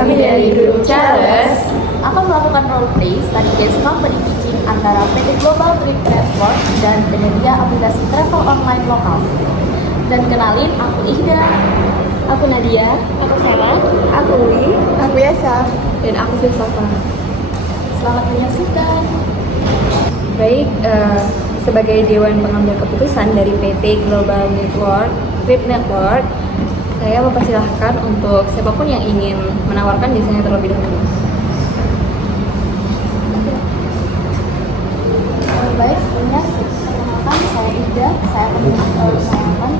Kami dari Guru Charles akan melakukan roleplay study case company pitching antara PT Global Trip Network dan penyedia aplikasi travel online lokal. Dan kenalin, aku Ihda, Aku Nadia, aku Sela, Aku Uli, aku Yasa, dan aku Filsafah. Selamat menyaksikan. Baik, sebagai Dewan Pengambil Keputusan dari PT Global Network, Trip Network, saya mempersilahkan untuk siapapun yang ingin menawarkan jasanya terlebih dahulu. Baik, sebelumnya perkenalkan saya Ihda. Saya akan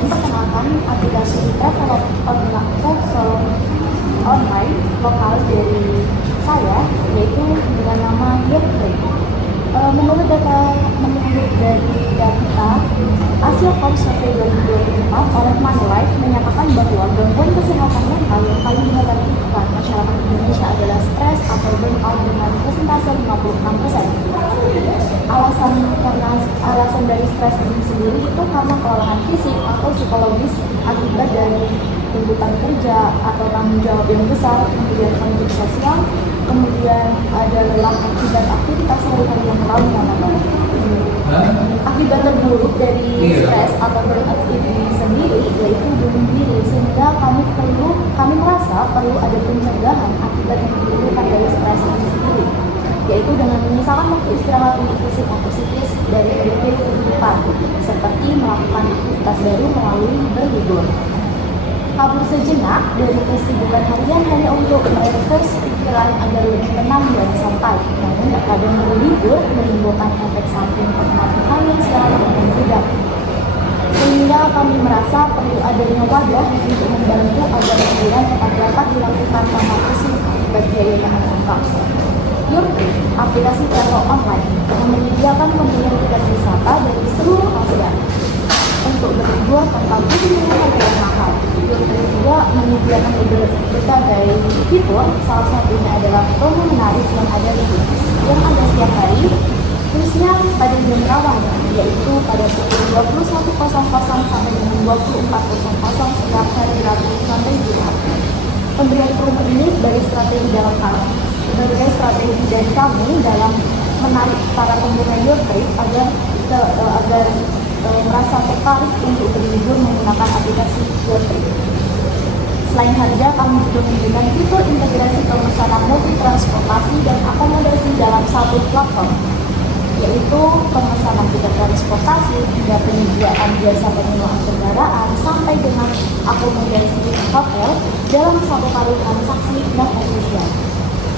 memperkenalkan aplikasi travel online lokal dari saya, yaitu dengan nama Yourtrip. Menurut dari data Asiacom Survey 2024 oleh Manulife menyatakan bahwa gangguan kesehatan mental yang paling dihadapan masyarakat Indonesia adalah stres atau burnout dengan persentase 56%. Alasan dari stres ini sendiri itu karena kelelahan fisik atau psikologis akibat dari tuntutan kerja atau tanggung jawab yang besar, kemudian konflik sosial, kemudian ada lelah akibat aktivitas sehari-hari yang terlalu monoton. Akibat terburuk dari stres atau burnout ini sendiri yaitu bunuh diri, sehingga kami merasa perlu ada pencegahan akibat yang ditimbulkan dari stres ini sendiri, yaitu dengan menyisakan waktu istirahat untuk fisik atau psikis dari kehidupan, seperti melakukan aktivitas baru melalui berlibur. Kabur sejenak dari kesibukan harian hanya untuk merefresh pikiran agar lebih tenang dan santai. Namun terkadang berlibur menimbulkan efek samping kognitif finansial yang tidak. Sehingga kami merasa perlu adanya wadah untuk membantu agar liburan tetap dapat dilakukan tanpa pusing akibat biayanya membengkak. Yourtrip, aplikasi travel online yang menyediakan pembelian tiket wisata dari seluruh Asia untuk berlibur tanpa butuh harga yang mahal. Yourtrip juga menyediakan berbagai fitur, salah satunya adalah promo menarik yang ada setiap hari, khususnya pada jam rawan, yaitu pada pukul 21.00 sampai dengan 24.00 setiap hari Rabu sampai Jumat. Pemberian promo ini sebagai strategi dari kami dalam menarik para pengguna Yourtrip agar merasa tertarik untuk berlibur menggunakan aplikasi Yourtrip. Selain harga, kami juga memberikan fitur integrasi pemesanan multi transportasi dan akomodasi dalam satu platform, yaitu pemesanan tiket transportasi hingga penyediaan jasa penyewaan kendaraan sampai dengan akomodasi hotel dalam satu kali transaksi dan efisien.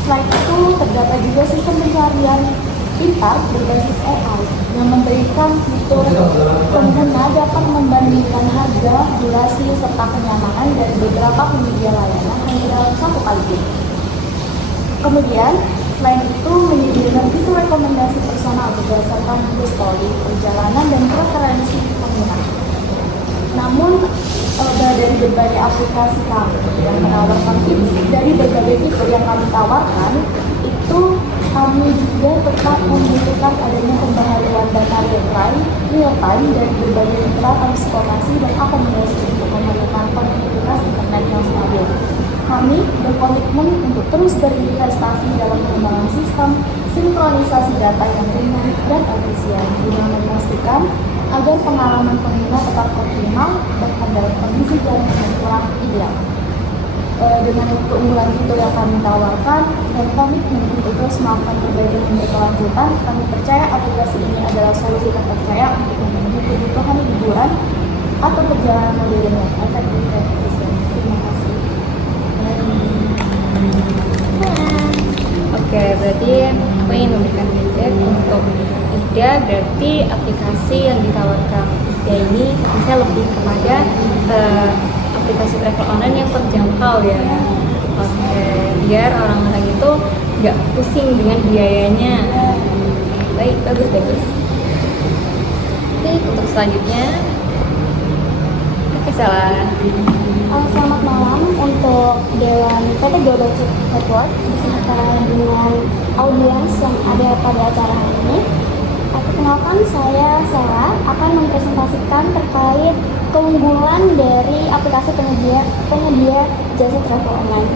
Selain itu, terdapat juga sistem pencarian pintar berbasis AI yang memberikan fitur pengguna dapat membandingkan harga, durasi, serta kenyamanan dari beberapa penyedia layanan hanya dalam satu kali klik. Kemudian, selain itu menyediakan fitur rekomendasi personal berdasarkan history perjalanan dan preferensi pengguna. Namun, dari berbagai aplikasi kami yang menawarkan fitur yang kami tawarkan, itu kami juga tetap membutuhkan adanya pembaharuan data real time dari berbagai mitra transportasi dan akomodasi untuk memerlukan konektivitas internet yang stabil. Kami berkomitmen untuk terus berinvestasi dalam pengembangan sistem sinkronisasi data yang ringan dan efisien guna memastikan agar pengalaman pengguna tetap optimal bahkan dalam kondisi jalan yang kurang ideal. Dengan keunggulan fitur yang kami tawarkan dan komitmen untuk terus melakukan perbaikan yang berkelanjutan, kami percaya aplikasi ini adalah solusi terpercaya untuk memenuhi kebutuhan liburan atau perjalanan modern yang efektif dan efisien. Terima kasih. Oke, berarti aku ingin memberikan feedback untuk Ida. Berarti aplikasi yang ditawarkan Ida ini bisa lebih kepada aplikasi travel online yang terjangkau ya. Oke, biar orang-orang itu nggak pusing dengan biayanya. Baik, bagus. Baik, untuk selanjutnya salah. Selamat malam untuk Dewan PT Global Trip Network beserta dengan audiens yang ada pada acara hari ini. Perkenalkan, saya Sarah akan mempresentasikan terkait keunggulan dari aplikasi penyedia jasa travel online.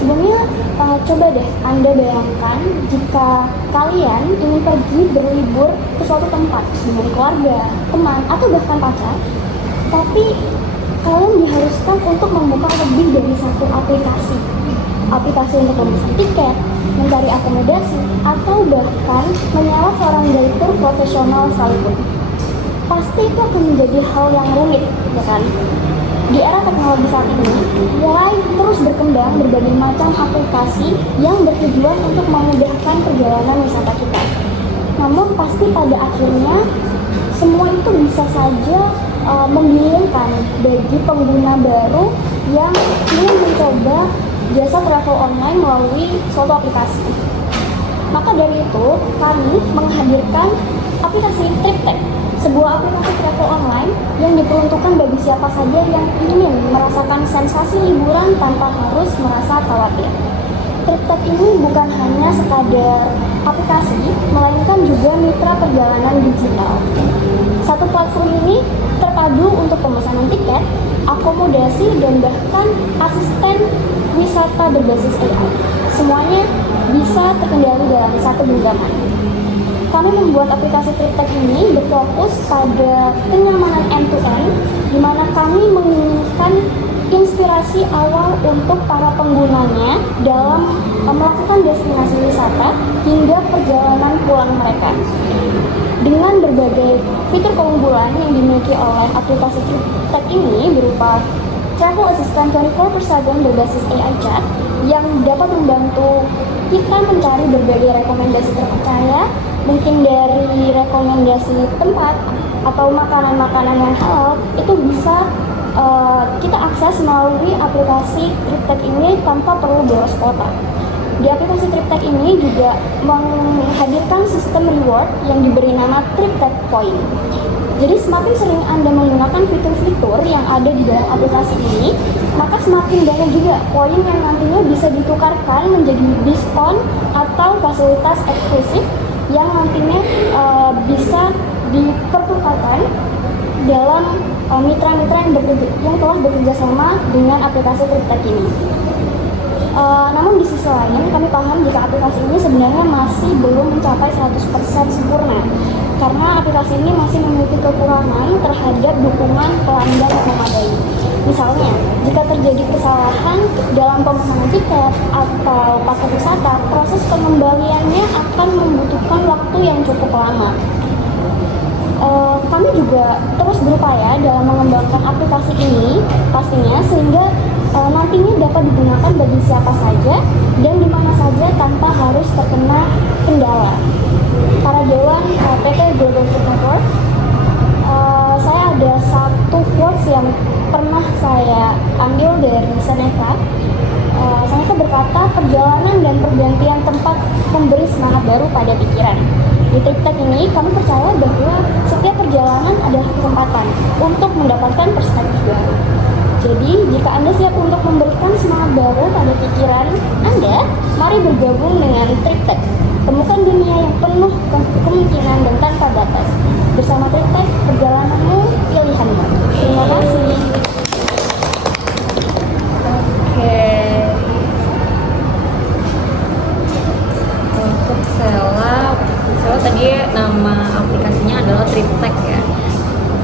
Sebelumnya, coba deh Anda bayangkan jika kalian ingin pergi berlibur ke suatu tempat dengan keluarga, teman, atau bahkan pacar, tapi kalian diharuskan untuk membuka lebih dari satu aplikasi. Aplikasi untuk memesan tiket, mencari akomodasi, atau bahkan menyewa seorang guide tour profesional sekalipun. Pasti itu akan menjadi hal yang rumit, ya kan? Di era teknologi saat ini, mulai terus berkembang berbagai macam aplikasi yang bertujuan untuk memudahkan perjalanan wisata kita. Namun pasti pada akhirnya semua itu bisa saja membingungkan bagi pengguna baru yang ingin mencoba jasa travel online melalui suatu aplikasi. Maka dari itu, kami menghadirkan aplikasi TripTech, sebuah aplikasi travel online yang diperuntukkan bagi siapa saja yang ingin merasakan sensasi liburan tanpa harus merasa khawatir. TripTech ini bukan hanya sekadar aplikasi, melainkan juga mitra perjalanan digital. Satu platform ini terpadu untuk pemesanan tiket, akomodasi, dan bahkan asisten wisata berbasis AI. Semuanya bisa terkendali dalam satu genggaman. Kami membuat aplikasi TripTech ini berfokus pada kenyamanan end-to-end, di mana kami menginginkan inspirasi awal untuk para penggunanya dalam melakukan destinasi wisata hingga perjalanan pulang mereka. Dengan berbagai fitur keunggulan yang dimiliki oleh aplikasi TripTech ini berupa Travel Assistant 24/7 berbasis AI chat yang dapat membantu kita mencari berbagai rekomendasi terpercaya, mungkin dari rekomendasi tempat atau makanan-makanan yang halal, itu bisa kita akses melalui aplikasi TripTech ini tanpa perlu boros kuota. Di aplikasi TripTech ini juga menghadirkan sistem reward yang diberi nama TripTech Point. Jadi semakin sering Anda menggunakan fitur-fitur yang ada di dalam aplikasi ini, maka semakin banyak juga poin yang nantinya bisa ditukarkan menjadi diskon atau fasilitas eksklusif yang nantinya bisa dipertukarkan dalam mitra-mitra yang telah bekerja sama dengan aplikasi TripTech ini. Namun di sisi lain, kami paham jika aplikasi ini sebenarnya masih belum mencapai 100% sempurna, karena aplikasi ini masih memiliki kekurangan terhadap dukungan pelanggan yang memadai. Misalnya, jika terjadi kesalahan dalam pemesanan tiket atau paket wisata, proses pengembaliannya akan membutuhkan waktu yang cukup lama. Kami juga terus berupaya dalam mengembangkan aplikasi ini pastinya sehingga nantinya dapat digunakan bagi siapa saja dan di mana saja tanpa harus terkena kendala. Para dewan PT Global Trip Network, saya ada satu quotes yang pernah saya ambil dari Seneca. Seneca berkata, perjalanan dan pergantian tempat memberi semangat baru pada pikiran. Di TripTech ini, kami percaya bahwa setiap perjalanan adalah kesempatan untuk mendapatkan perspektif baru. Jadi, jika Anda siap untuk memberikan semangat baru pada pikiran Anda, mari bergabung dengan TripTech. Temukan dunia yang penuh kemungkinan dan tanpa batas. Bersama TripTech, perjalananmu, pilihanmu. Terima kasih. Oke. Untuk Sela tadi nama aplikasinya adalah TripTech ya.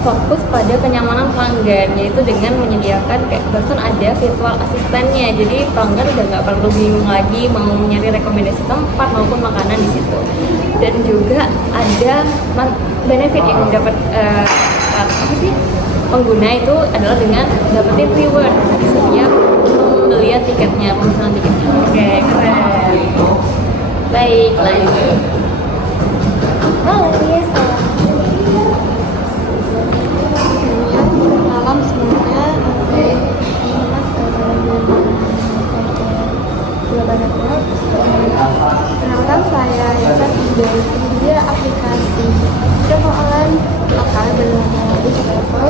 Fokus pada kenyamanan pelanggan, yaitu dengan menyediakan kayak barusan ada virtual asistennya. Jadi pelanggan udah nggak perlu bingung lagi mau nyari rekomendasi tempat maupun makanan di situ. Dan juga ada benefit yang dapat pengguna itu adalah dengan dapetin reward setiap pembelian tiketnya, pemesanan tiketnya. Oke, keren. Baik, lanjut. Halo, iya, malam semuanya. Perkenalkan saya Yasa dari penyedia aplikasi travel online lokal bernama Bus Travel.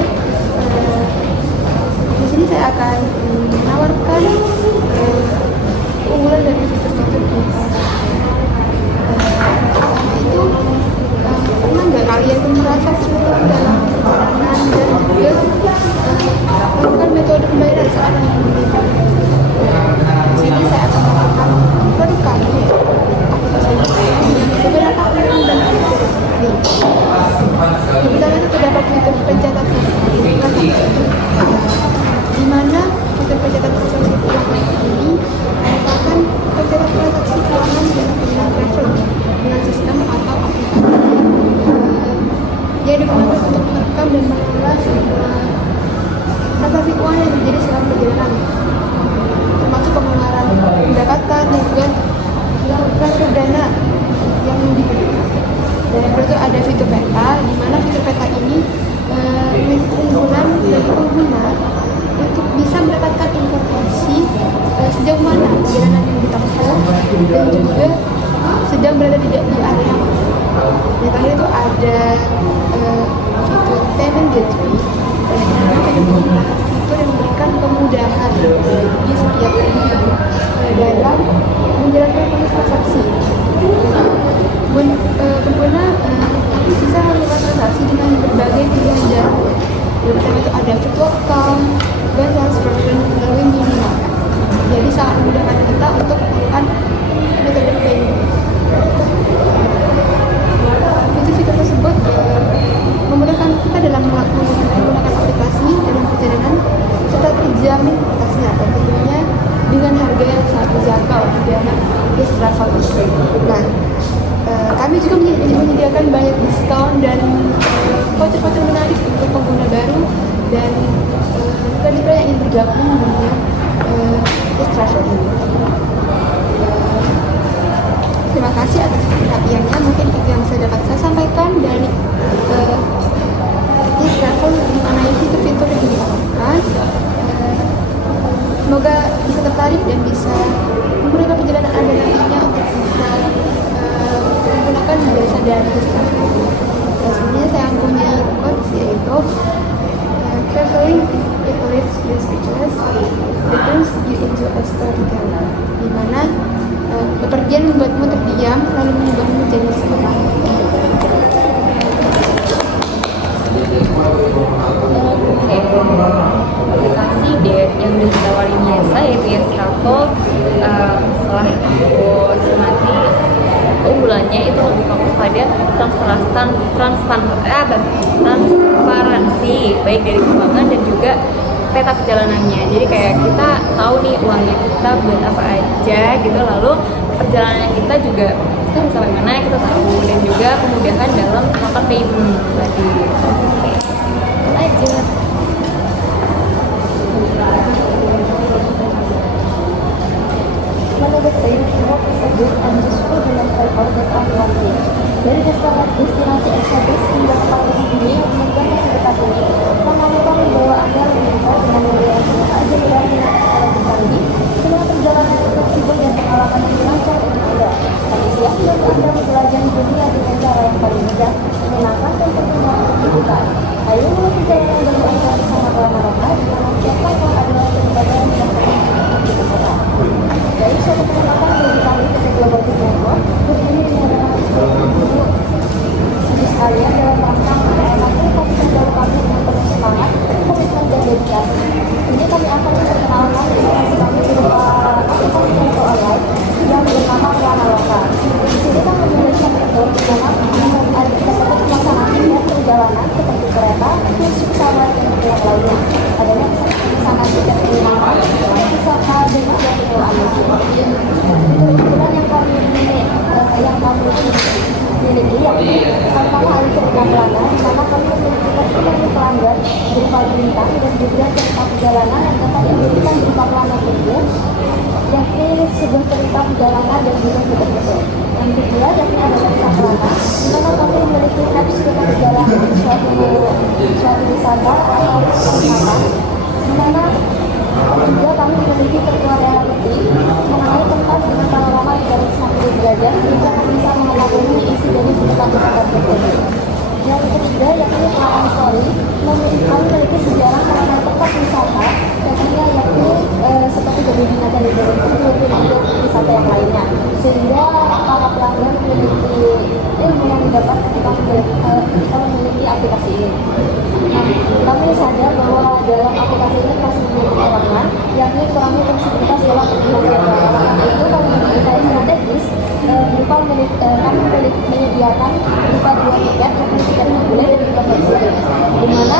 Di sini saya akan menawarkan keunggulan dari fitur-fitur kita. Itu pernah nggak kalian merasa kesulitan dalam perjalanan dan juga melakukan metode pembayaran saat ini? Di sini saya akan dan juga sedang berada di area. Yang terakhir itu ada fitur payment gateway, dimana fitur yang memberikan kemudahan bagi setiap individu dalam menjalankan proses transaksi. Pengguna bisa melakukan transaksi dengan berbagai pilihan jalan. Yang pertama itu ada virtual account, bank transfer, melalui minimal. Jadi sangat memudahkan kita untuk melakukan metode payment. Fitur-fitur tersebut memudahkan kita dalam menggunakan aplikasi dalam perjalanan serta terjamin kualitasnya dan tentunya dengan harga yang sangat terjangkau di dana Yes Travel. Nah, kami juga menyediakan banyak diskon dan voucher-voucher menarik untuk pengguna baru dan mitra yang ingin bergabung dengan Yes Travel ini. Terima kasih atas perhatiannya. Mungkin itu yang bisa dapat saya sampaikan dari Yes Travel mengenai fitur-fitur yang ditawarkan. Semoga bisa tertarik dan bisa menggunakan perjalanan Anda nantinya untuk bisa menggunakan jasa dari Yes Travel. Sebenarnya saya mempunyai quotes yaitu traveling it leaves you speechless, it turns you into a storyteller. Di mana bepergian membuatmu terdiam, lalu mengubahmu menjadi seorang aplikasi yang ditawarin Yesa yaitu Yes Travel. Setelah aku cermati, unggulannya itu lebih fokus pada transparansi baik dari keuangan dan juga peta perjalanannya. Jadi kayak kita tahu nih uangnya kita buat apa aja gitu, lalu perjalanan kita juga kita bisa sampai mana kita tahu, dan juga kemudahan dalam melakukan payment tadi. Lanjut. Menurut saya, semua tersebut hanya sesuai dengan travel dan anuasi. Dari destinasi eksotis hingga tempat wisata yang menunjukkan fasilitas ini, memastikan bahwa Anda lebih dekat dengan model aja dan dengan teknologi canggih, dengan perjalanan yang fleksibel dan pengalaman yang lancar untuk Anda. Kami siap membantu Anda menjelajahi dunia dengan cara yang paling mudah, menyenangkan dan tentunya menyenangkan. Ayo mulai perjalanan dari Anda bersama Lama-Lama, di mana setiap langkah adalah perjalanan yang paling dibutuhkan. Dari suatu kesempatan bagi kami PT Global Network, berdiri di hadapan bagi sekalian dalam rangka mengenalkan konten baru kami dengan penuh semangat, komitmen dan dedikasi. Ini kami akan memperkenalkan aplikasi kami berupa aplikasi travel online yang bernama Lama-Lama. Di sini kami memberikan fitur di mana dapat melaksanakan perjalanan seperti kereta, bus, pesawat, dan yang lainnya. Adanya pemesanan tiket penginapan, wisata, dan juga fitur analisis. Fitur-fituran yang kami miliki yakni pertama alih cerita pelanggan, di mana kami memiliki kartu pelanggan berupa bintang dan juga cerita perjalanan yang dapat diberikan berupa pelanggan itu, yakni sebuah cerita perjalanan dan juga fitur-fitur. Yang kedua yakni ada cerita pelanggan, di mana kami memiliki apps cerita perjalanan suatu wisata atau wisata, di mana juga kami memiliki virtual reality mengenai tempat dengan panorama dari 90 derajat sehingga kami bisa mengetahui isi dari tempat-tempat tersebut. Yang ketiga yakni pengalaman story, kami memiliki sejarah mengenai tempat wisata, contohnya yakni seperti Jodibina dan wisata yang lainnya, sehingga para pelanggan memiliki ilmu yang didapat ketika memiliki aplikasi ini. Nah, kami sadar bahwa dalam aplikasi ini masih memiliki kekurangan, yakni kurangnya fleksibilitas dalam penggunaan. Itu kami memiliki strategis berupa kami menyediakan berupa 2 tiket, yakni tiket reguler dan juga fleksibel. Di mana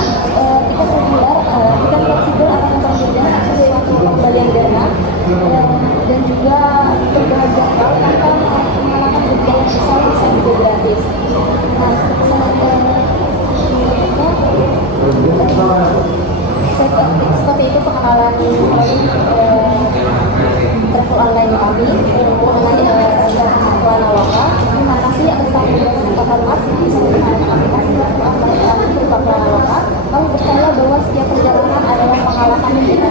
tiket reguler, tiket fleksibel akan mempermudah sesuatu pembalian dana dan juga berjangkau tanpa mengalahkan biaya yang besar bisa juga gratis. Nah, seperti itu pengenalan travel online kami mengenai Lama-Lama. Terima kasih atas kesempatan Mas bisa menggunakan aplikasi travel online kami berupa Lama-Lama. Kami percaya bahwa setiap perjalanan adalah pengalaman yang kita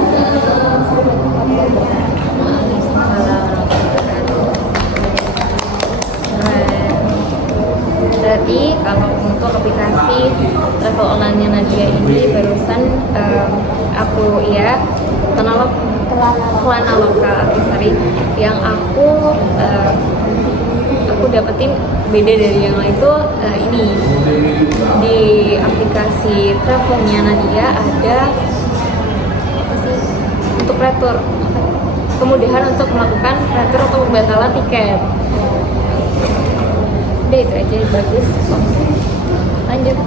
Kelana lokal accessory yang aku dapetin beda dari yang lain tuh ini di aplikasi travelnya Nadia ada apa sih untuk retur, kemudahan untuk melakukan retur atau pembatalan tiket. Udah itu aja, bagus. Lanjut.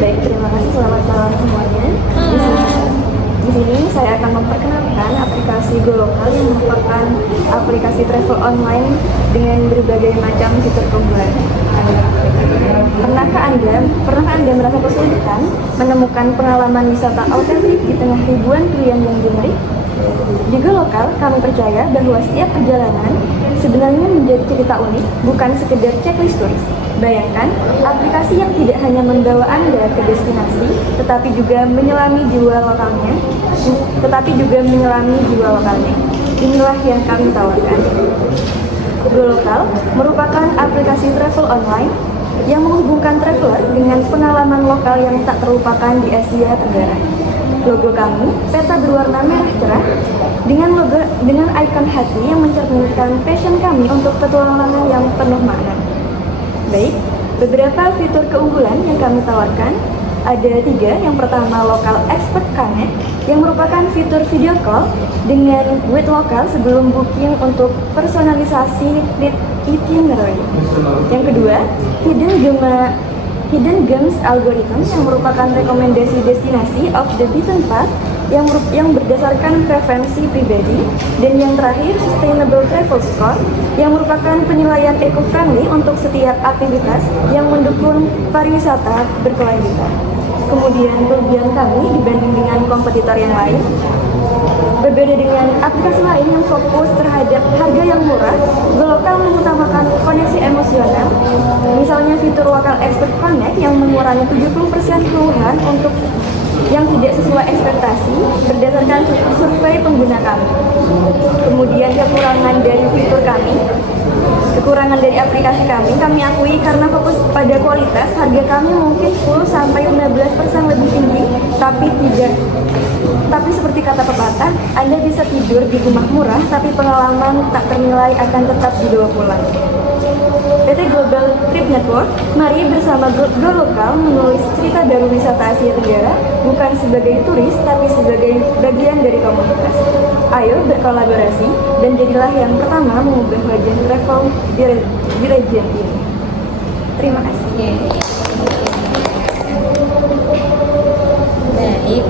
Baik, terima kasih. Selamat malam semuanya. Di sini saya akan memperkenalkan aplikasi GoLokal yang merupakan aplikasi travel online dengan berbagai macam fitur keunggulan. Pernahkah Anda merasa kesulitan menemukan pengalaman wisata autentik di tengah ribuan pilihan yang generik? Di GoLokal, kami percaya bahwa setiap perjalanan sebenarnya menjadi cerita unik, bukan sekedar checklist turis. Bayangkan, aplikasi yang tidak hanya membawa Anda ke destinasi, tetapi juga menyelami jiwa lokalnya. Inilah yang kami tawarkan. GoLokal merupakan aplikasi travel online yang menghubungkan traveler dengan pengalaman lokal yang tak terlupakan di Asia Tenggara. Logo kami, peta berwarna merah cerah, dengan ikon hati yang mencerminkan passion kami untuk petualangan yang penuh makna. Baik, beberapa fitur keunggulan yang kami tawarkan ada 3. Yang pertama, Local Expert Connect, yang merupakan fitur video call dengan with lokal sebelum booking untuk personalisasi itinerary. Yang kedua, Hidden Gems Algorithm, yang merupakan rekomendasi destinasi of the beaten path yang berdasarkan preferensi pribadi. Dan yang terakhir, Sustainable Travel Score, yang merupakan penilaian eco-friendly untuk setiap aktivitas yang mendukung pariwisata berkelanjutan. Kemudian kelebihan kami dibanding dengan kompetitor yang lain, berbeda dengan aplikasi lain yang fokus terhadap harga yang murah, GoLokal mengutamakan koneksi emosional. Misalnya fitur Local Expert Connect yang mengurangi 70% keluhan untuk yang tidak sesuai ekspektasi berdasarkan survei pengguna kami. Kemudian kekurangan dari aplikasi kami akui karena fokus pada kualitas. Harga kami mungkin 10-15% lebih tinggi, tapi seperti kata pepatah, Anda bisa tidur di rumah murah, tapi pengalaman tak ternilai akan tetap dibawa pulang. PT Global Trip Network, mari bersama GoLokal menulis cerita baru wisata Asia Tenggara, bukan sebagai turis, tapi sebagai bagian dari komunitas. Ayo berkolaborasi, dan jadilah yang pertama mengubah wajah travel di region ini. Terima kasih. Baik,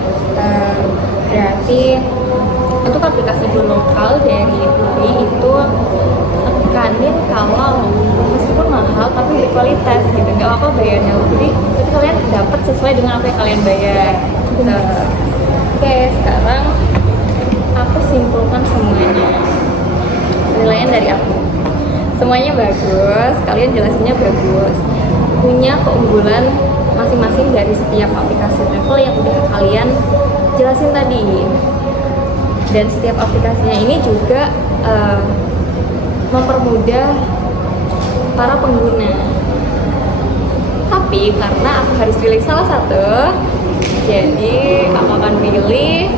berarti untuk aplikasi GoLokal dari Puri itu tekanin kalau meskipun mahal tapi berkualitas gitu, nggak apa-apa bayarnya lebih, tapi kalian dapat sesuai dengan apa yang kalian bayar. Oke, sekarang aku simpulkan semuanya. Penilaian dari aku, semuanya bagus, kalian jelasinnya bagus, punya keunggulan masing-masing dari setiap aplikasi travel yang udah kalian jelasin tadi. Dan setiap aplikasinya ini juga mempermudah para pengguna. Tapi karena aku harus pilih salah satu, jadi aku akan pilih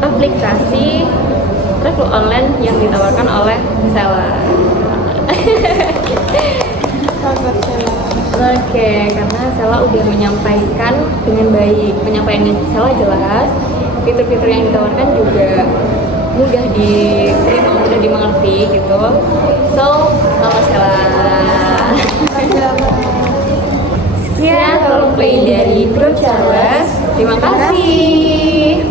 aplikasi travel online yang ditawarkan oleh Sela. Oke, karena Sela udah menyampaikan dengan baik, penyampaiannya Sela jelas, fitur-fitur yang ditawarkan juga mudah diterima, mudah dimengerti gitu. So, selamat Sela. Sekian roleplay dari Grup Charles. Terima kasih.